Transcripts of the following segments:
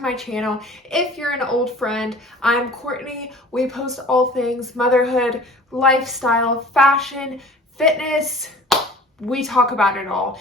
to my channel. If you're an old friend, I'm Courtney. We post all things motherhood, lifestyle, fashion, fitness. We talk about it all.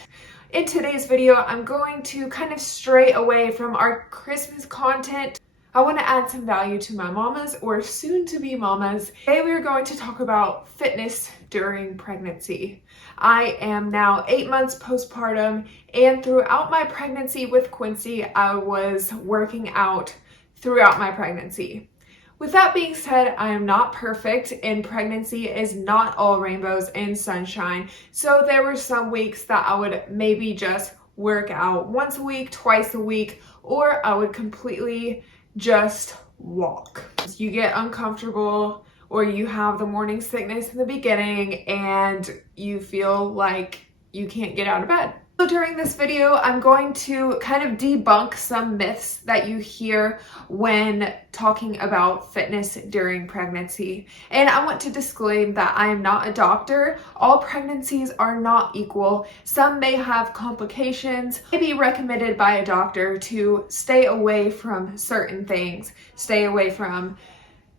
In today's video, I'm going to kind of stray away from our Christmas content. I want to add some value to my mamas or soon to be mamas. Today we are going to talk about fitness during pregnancy. I am now 8 months postpartum, and throughout my pregnancy with Quincy, I was working out throughout my pregnancy. With that being said, I am not perfect, and pregnancy is not all rainbows and sunshine. So there were some weeks that I would maybe just work out once a week, twice a week, or I would completely just walk. You get uncomfortable, or you have the morning sickness in the beginning and you feel like you can't get out of bed. So during this video, I'm going to kind of debunk some myths that you hear when talking about fitness during pregnancy. And I want to disclaim that I am not a doctor. All pregnancies are not equal. Some may have complications, may be recommended by a doctor to stay away from certain things, stay away from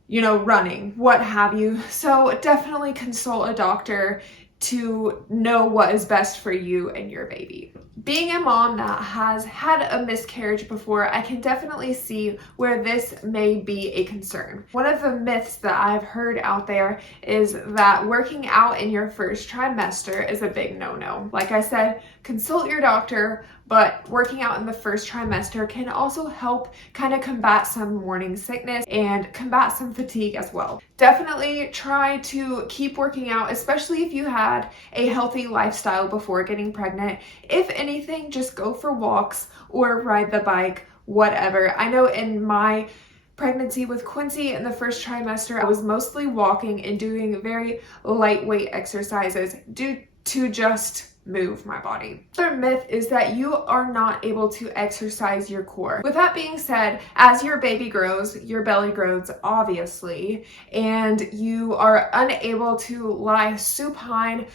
running, what have you. So definitely consult a doctor to know what is best for you and your baby. Being a mom that has had a miscarriage before, I can definitely see where this may be a concern. One of the myths that I've heard out there is that working out in your first trimester is a big no-no. Like I said, consult your doctor, but working out in the first trimester can also help kind of combat some morning sickness and combat some fatigue as well. Definitely try to keep working out, especially if you had a healthy lifestyle before getting pregnant. If anything, just go for walks or ride the bike, whatever. I know in my pregnancy with Quincy in the first trimester, I was mostly walking and doing very lightweight exercises due to just move my body. Another myth is that you are not able to exercise your core. With that being said, as your baby grows, your belly grows obviously, and you are unable to lie supine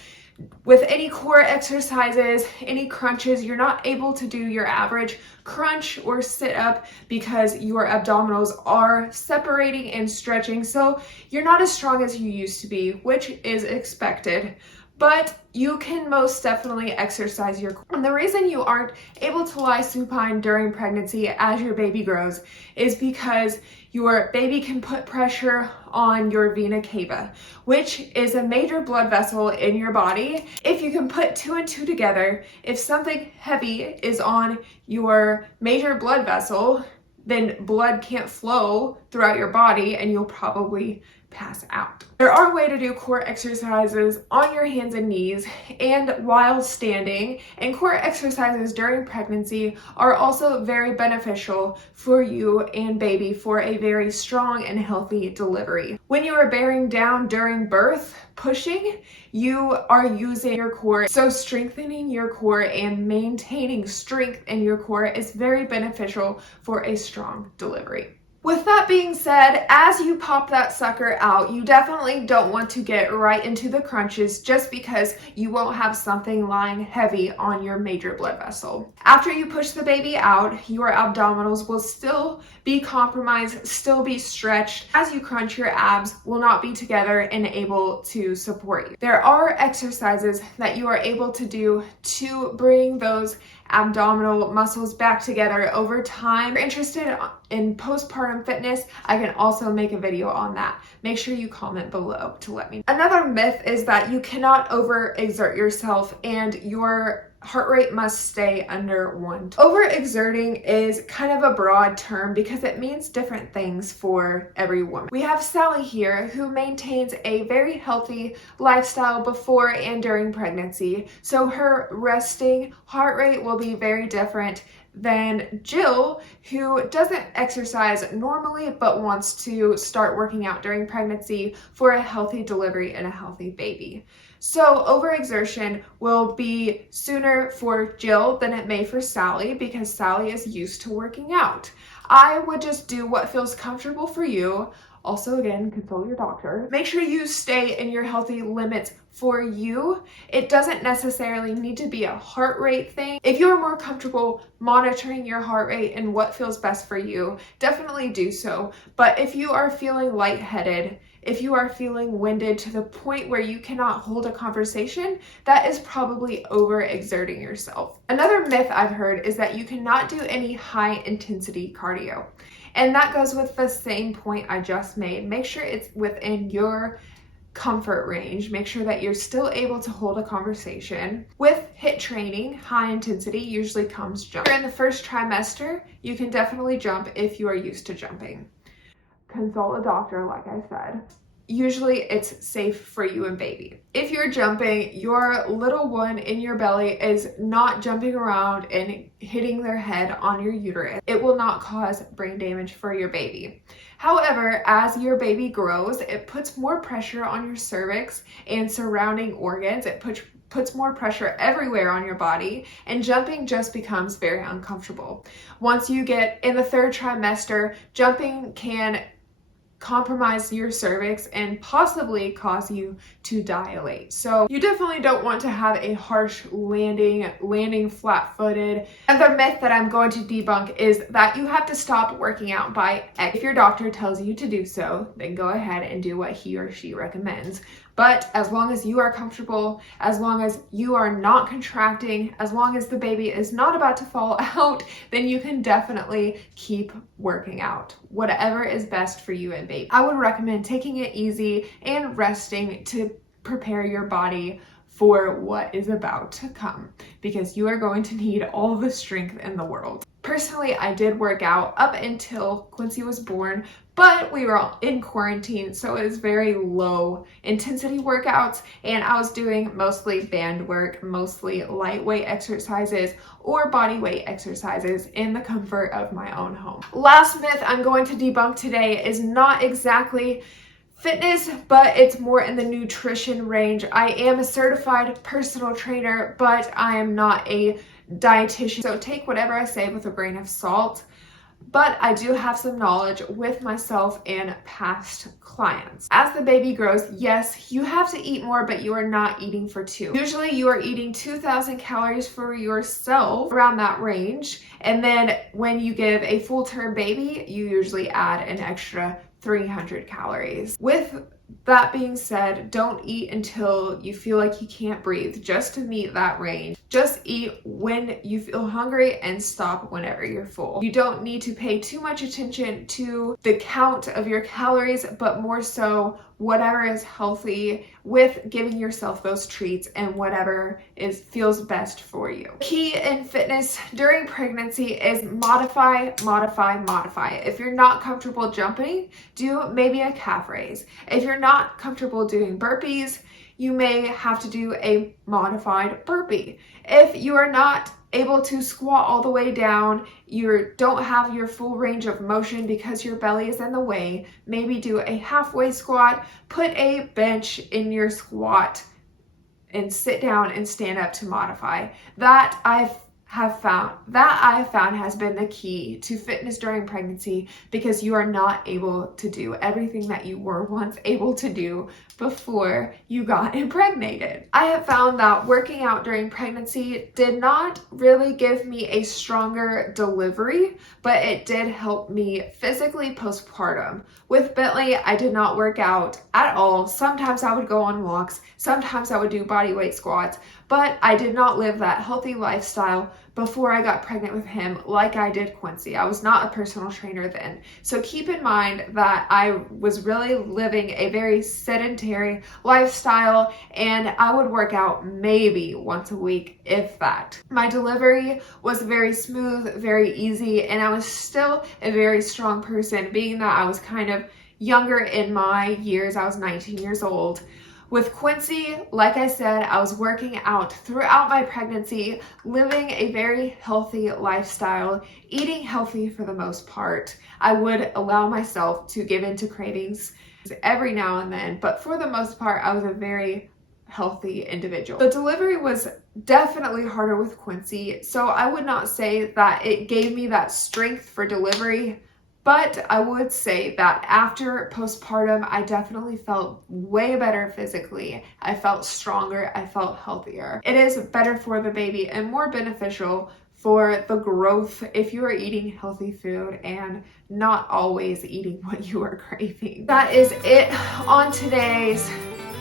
with any core exercises, any crunches. You're not able to do your average crunch or sit up because your abdominals are separating and stretching. So you're not as strong as you used to be, which is expected. But you can most definitely exercise your core. And the reason you aren't able to lie supine during pregnancy as your baby grows is because your baby can put pressure on your vena cava, which is a major blood vessel in your body. If you can put two and two together, if something heavy is on your major blood vessel, then blood can't flow throughout your body and you'll probably pass out. There are ways to do core exercises on your hands and knees and while standing, and core exercises during pregnancy are also very beneficial for you and baby for a very strong and healthy delivery. When you are bearing down during birth, pushing, you are using your core. So strengthening your core and maintaining strength in your core is very beneficial for a strong delivery. With that being said, as you pop that sucker out, you definitely don't want to get right into the crunches just because you won't have something lying heavy on your major blood vessel. After you push the baby out, your abdominals will still be compromised, still be stretched. As you crunch, your abs will not be together and able to support you. There are exercises that you are able to do to bring those abdominal muscles back together over time. If you're interested in postpartum fitness, I can also make a video on that. Make sure you comment below to let me know. Another myth is that you cannot overexert yourself and your heart rate must stay under 1. Overexerting is kind of a broad term because it means different things for every woman. We have Sally here who maintains a very healthy lifestyle before and during pregnancy, so her resting heart rate will be very different than Jill, who doesn't exercise normally but wants to start working out during pregnancy for a healthy delivery and a healthy baby. So overexertion will be sooner for Jill than it may for Sally because Sally is used to working out. I would just do what feels comfortable for you. Also, again, consult your doctor. Make sure you stay in your healthy limits for you. It doesn't necessarily need to be a heart rate thing. If you're more comfortable monitoring your heart rate and what feels best for you, definitely do so. But if you are feeling lightheaded, if you are feeling winded to the point where you cannot hold a conversation, that is probably overexerting yourself. Another myth I've heard is that you cannot do any high intensity cardio. And that goes with the same point I just made. Make sure it's within your comfort range. Make sure that you're still able to hold a conversation. With HIIT training, high intensity usually comes jump. In the first trimester, you can definitely jump if you are used to jumping. Consult a doctor, like I said. Usually it's safe for you and baby. If you're jumping, your little one in your belly is not jumping around and hitting their head on your uterus. It will not cause brain damage for your baby. However, as your baby grows, it puts more pressure on your cervix and surrounding organs. It puts more pressure everywhere on your body, and jumping just becomes very uncomfortable. Once you get in the third trimester, jumping can compromise your cervix and possibly cause you to dilate. So you definitely don't want to have a harsh landing flat-footed. Another myth that I'm going to debunk is that you have to stop working out by X. If your doctor tells you to do so, then go ahead and do what he or she recommends. But as long as you are comfortable, as long as you are not contracting, as long as the baby is not about to fall out, then you can definitely keep working out. Whatever is best for you and baby. I would recommend taking it easy and resting to prepare your body for what is about to come, because you are going to need all the strength in the world. Personally, I did work out up until Quincy was born, but we were all in quarantine, so it was very low intensity workouts, and I was doing mostly band work, mostly lightweight exercises or body weight exercises in the comfort of my own home. Last myth I'm going to debunk today is not exactly fitness, but it's more in the nutrition range. I am a certified personal trainer, but I am not a dietitian, so take whatever I say with a grain of salt. But I do have some knowledge with myself and past clients. As the baby grows, yes, you have to eat more, but you are not eating for two. Usually you are eating 2,000 calories for yourself, around that range. And then when you give a full-term baby, you usually add an extra 300 calories. With that being said, don't eat until you feel like you can't breathe, just to meet that range. Just eat when you feel hungry and stop whenever you're full. You don't need to pay too much attention to the count of your calories, but more so whatever is healthy, with giving yourself those treats and whatever feels best for you. Key in fitness during pregnancy is modify. If you're not comfortable jumping, do maybe a calf raise. If you're not comfortable doing burpees, you may have to do a modified burpee. If you are not able to squat all the way down, you don't have your full range of motion because your belly is in the way, maybe do a halfway squat, put a bench in your squat, and sit down and stand up to modify. That I have found has been the key to fitness during pregnancy, because you are not able to do everything that you were once able to do before you got impregnated. I have found that working out during pregnancy did not really give me a stronger delivery, but it did help me physically postpartum. With Bentley, I did not work out at all. Sometimes I would go on walks, sometimes I would do body weight squats, but I did not live that healthy lifestyle before I got pregnant with him like I did Quincy. I was not a personal trainer then. So keep in mind that I was really living a very sedentary lifestyle, and I would work out maybe once a week, if that. My delivery was very smooth, very easy, and I was still a very strong person, being that I was kind of younger in my years. I was 19 years old. With Quincy, like I said, I was working out throughout my pregnancy, living a very healthy lifestyle, eating healthy for the most part. I would allow myself to give into cravings every now and then, but for the most part, I was a very healthy individual. The delivery was definitely harder with Quincy, so I would not say that it gave me that strength for delivery, But I would say that after postpartum, I definitely felt way better physically. I felt stronger. I felt healthier. It is better for the baby and more beneficial for the growth if you are eating healthy food and not always eating what you are craving. That is it on today's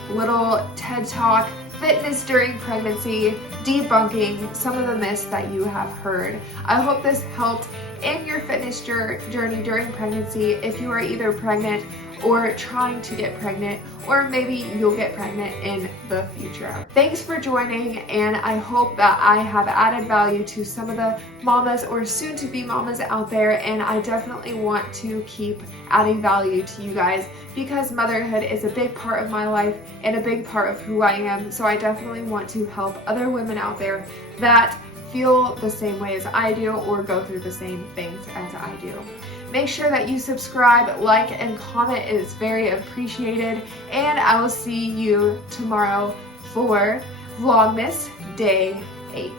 little TED Talk. Fitness during pregnancy, debunking some of the myths that you have heard. I hope this helped in your fitness journey during pregnancy if you are either pregnant or trying to get pregnant, or maybe you'll get pregnant in the future. Thanks for joining, and I hope that I have added value to some of the mamas or soon-to-be mamas out there, and I definitely want to keep adding value to you guys because motherhood is a big part of my life and a big part of who I am, so I definitely want to help other women out there that feel the same way as I do or go through the same things as I do. Make sure that you subscribe, like, and comment. It is very appreciated. And I will see you tomorrow for Vlogmas Day 8.